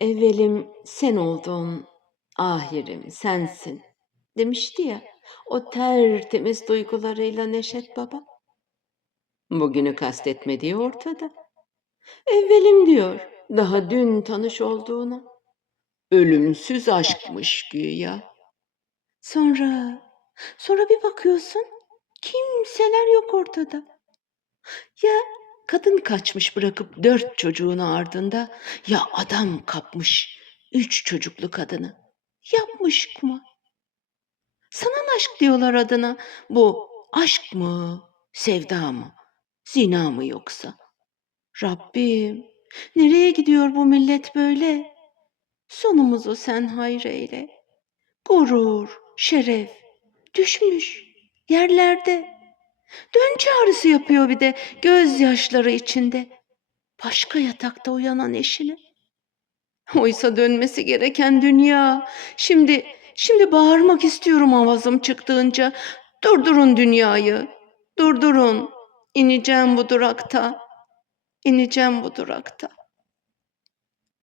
Evvelim sen oldun, ahirim sensin demişti ya o tertemiz duygularıyla Neşet Baba. Bugünü kastetmediği ortada. Evvelim diyor, daha dün tanış olduğuna. Ölümsüz aşkmış güya. Sonra, sonra bir bakıyorsun, kimseler yok ortada. Ya kadın kaçmış bırakıp dört çocuğunu ardında, ya adam kapmış üç çocuklu kadını. Yapmış kuma. Sana aşk diyorlar adına. Bu aşk mı, sevda mı, zina mı yoksa? Rabbim, nereye gidiyor bu millet böyle? Sonumuzu sen hayreyle. Gurur, şeref düşmüş yerlerde. Dön çağrısı yapıyor bir de gözyaşları içinde. Başka yatakta uyanan eşine. Oysa dönmesi gereken dünya. Şimdi, şimdi bağırmak istiyorum avazım çıktığınca. Durdurun dünyayı. Durdurun. İneceğim bu durakta. İneceğim bu durakta.